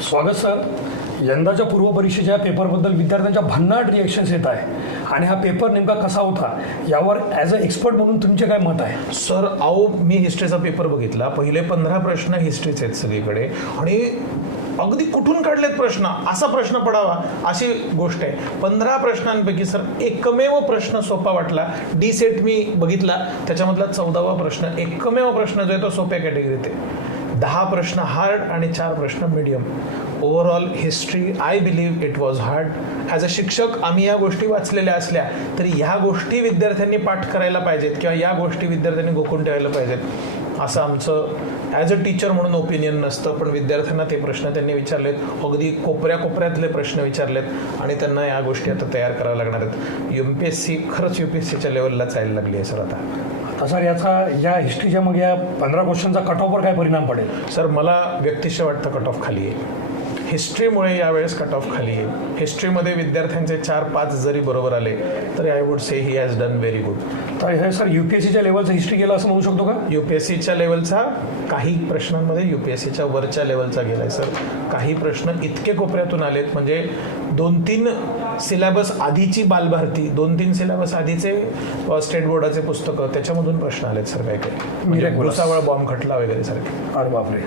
स्वागत सर. यंदाच्या पूर्वपरीक्षेच्या पेपरबद्दल विद्यार्थ्यांच्या भन्नाट रिएक्शन्स येत आहे आणि हा पेपर नेमका कसा होता यावर ॲज अ एक्सपर्ट म्हणून तुमचे काय मत आहे? सर मी हिस्ट्रीचा पेपर बघितला. पहिले 15 प्रश्न हिस्ट्रीचे आहेत सगळीकडे आणि अगदी कुठून काढलेत प्रश्न, असा प्रश्न पडावा अशी गोष्ट आहे. 15 प्रश्नांपैकी सर एकमेव प्रश्न सोपा वाटला. डी सेट मी बघितला, त्याच्यामधला 14वा प्रश्न एकमेव प्रश्न जो आहे तो सोप्या कॅटेगरीत आहे. 10 प्रश्न हार्ड आणि 4 प्रश्न medium. Overall history I believe it was hard. As a शिक्षक आम्ही या गोष्टी वाचलेल्या असल्या तरी ह्या गोष्टी विद्यार्थ्यांनी पाठ करायला पाहिजेत किंवा या गोष्टी विद्यार्थ्यांनी गोकून ठेवायला पाहिजेत असं आमचं ॲज अ टीचर म्हणून ओपिनियन नसतं. पण विद्यार्थ्यांना ते प्रश्न त्यांनी विचारलेत, अगदी कोपऱ्यातले प्रश्न विचारलेत आणि त्यांना या गोष्टी आता तयार कराव्या लागणार आहेत. UPSC खरंच UPSCच्या लेवलला जायला लागली आहे सर आता. सर याचा या हिस्ट्रीच्या मग या 15 क्वेश्चनचा कट ऑफवर काय परिणाम पडेल? सर मला व्यक्तिशः वाटतं कट ऑफ खाली आहे. हिस्ट्रीमुळे यावेळेस कट ऑफ खाली आहे. हिस्ट्रीमध्ये विद्यार्थ्यांचे 4-5 जरी बरोबर आले तरी I would say he has done very good. तर हे सर UPSCच्या लेवलचं हिस्ट्री गेलं असं म्हणू शकतो का? UPSCच्या लेवलचा काही प्रश्नांमध्ये UPSCच्या वरच्या लेवलचा गेला आहे सर. काही प्रश्न इतके कोपऱ्यातून आलेत म्हणजे 2-3 सिलेबस आधीची बालभारती, 2-3 सिलेबस आधीचे स्टेट बोर्डाचे पुस्तकं त्याच्यामधून प्रश्न आलेत सर. काय काय म्हणजे भुसावळ बॉम्ब खटला वगैरे सारखे. अरे बापरे.